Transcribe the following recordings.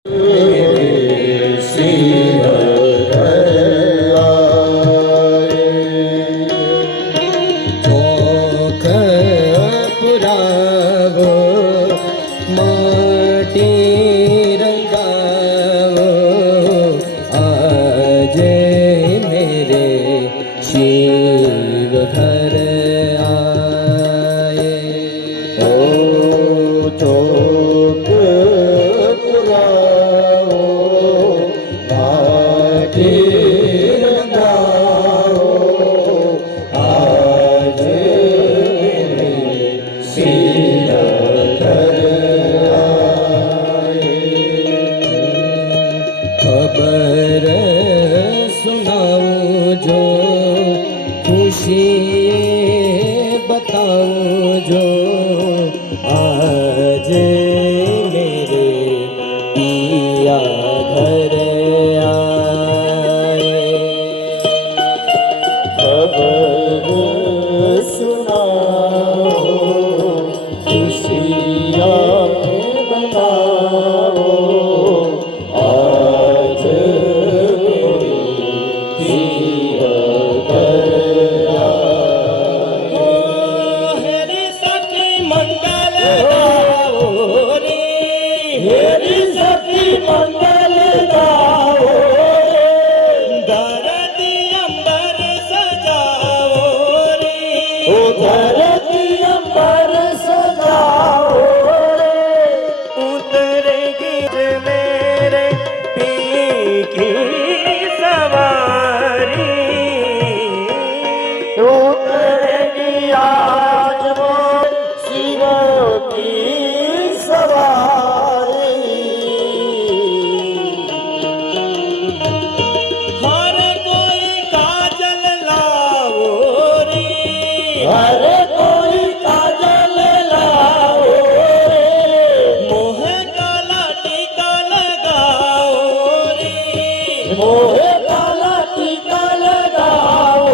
शिव घर आए। ओ चौक पुराओ, माटी रंगाओ, आज शिव घर आए। खबर सुनाऊं जो, खुशी बताऊं जो, आज मेरे पिया घर आए। खबर सुनाओ, खुशियाँ बताओ, आज पिया घर मंगल गाओ, धरती अंबर सजाओ रे। ओ धरती अंबर सजाओ रे। उतरेगी मेरे पी की सवारी, उतरेगी आज वो शिव की सवारी। हर कोई काजल लाओ रे, मोह काला टीका लगाओ रे। मोह काला टीका लगाओ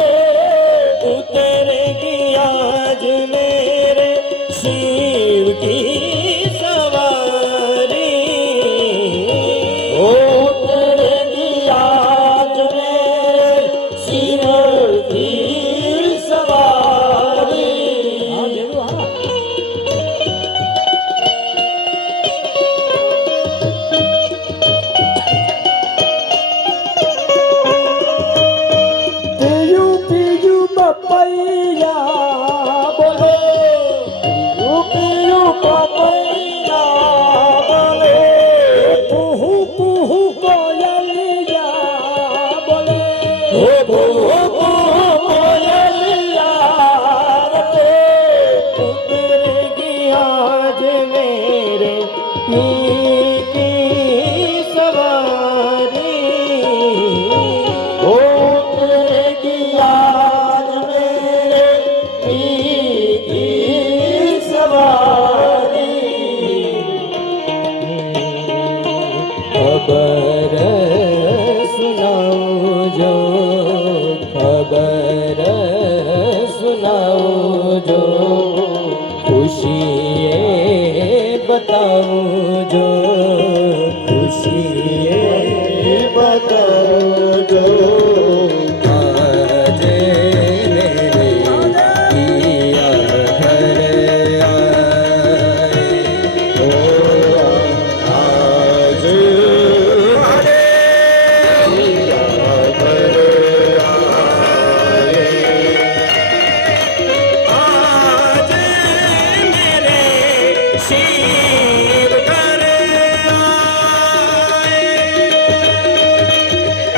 रे। उतरेगी आज मेरे शिव की सवारी, उतरेगी आज मेरे शिव की पपैया बोले, पीयू पपैया बोले, कुहू कुहू कोयलिया बोले, कुहू कुहू कोयलिया रे। उतरेगी आज मेरे पी की सवारी, उतरेगी आज मेरे पी की सवारी। खबर सुनाऊं जो, खबर सुनाऊं जो, खुशियाँ बताऊं जो, खुशियाँ बताऊं जो, आज मेरे पिया घर आए। ओ आज हमारे पिया घर आए। आज मेरे शिव घर आए।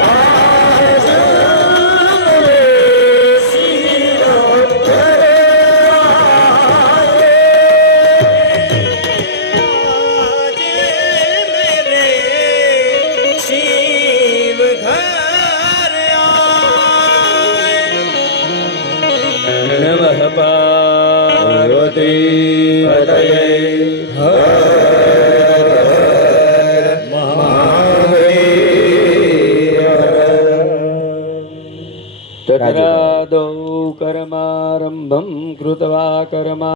आज मेरे शिव घर आए। आज मेरे शिव घर आए। नमः पार्वती पतये हर हर महादेव। तत्रादौ कर्मारम्भं कृत्वा कर्मा